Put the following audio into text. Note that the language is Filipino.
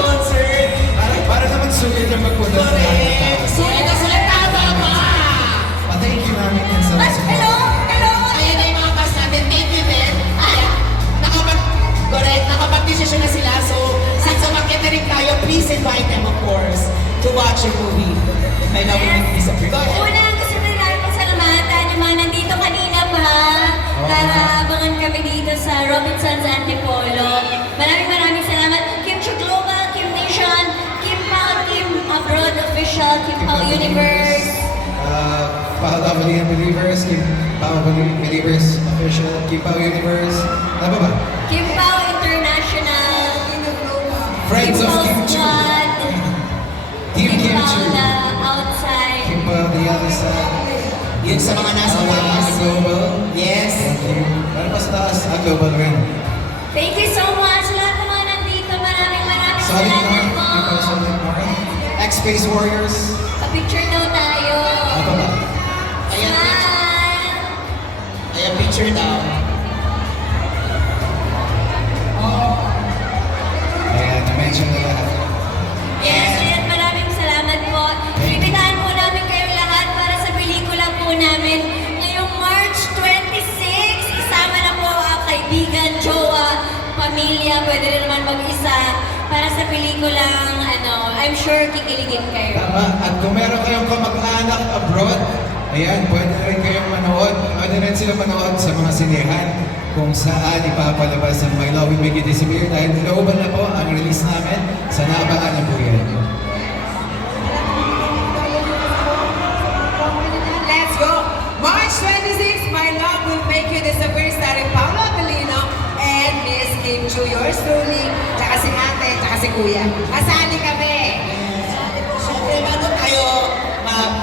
concert. Para naman sulit yung magpunta sa lahat ng tao. Sulit na sulit, tama pa! Pa-thank you namin yan sa Mas, hello? Hello? Ayan na yung mga cast natin. Thank you din. Ayan. Correct, nakapag-decision na sila. So, since umakyat na rin tayo, please invite them, of course, to watch the movie. My love will make disappear. Go ahead. Una, gusto na namin pasalamatan yung mga nandito kanina pa. Narabangan kami dito sa Robinson's Antipolo. Maraming salamat. Kim Chu Global, Kim Nation, Kim Pao, Kim Abroad Official, Kim Pao Universe. Pao Davalian Believers, Kim Pao Believers Official, Kim Pao Universe. Tama ba? Kim Pao International. Friends Kim of Pao Kim Chu. Squad. Team Kim Pao Chu. the Outside. Kim Pao the other side. Yun sa mga nasa taas. Global. Yes. Thank you. Para pa sa taas, global rin. Thank you so much. Lahat ng mga nandito. Maraming Solid salamat North, po. Kim Pao Solid North. X-Space Warriors. Pa-picture daw tayo. Ano ba? Ayan, Smile. ayan, picture daw. Ayan, na-mention na lahat. Yes, and maraming salamat po. Ibitahan po namin kayong lahat para sa pelikula po namin. Ngayong March 26, isama na po ang kaibigan, jowa, pamilya, pwede rin naman mag-isa para sa pelikulang, I'm sure kikiligin kayo. Tama. At kung meron kayong kamag-anak abroad, ayan, pwede rin kayong manood. Pwede rin sila manood sa mga sinehan kung saan ipapalabas ang My Love Will Make You Disappear dahil global na po ang release namin sa Nabaan na po yan. Let's go! March 26, My Love Will Make You Disappear starring Paolo Avellino and Miss Kim Chu, yours truly, tsaka si ate, tsaka si kuya. Kasali kami! Siyempre, bago tayo mag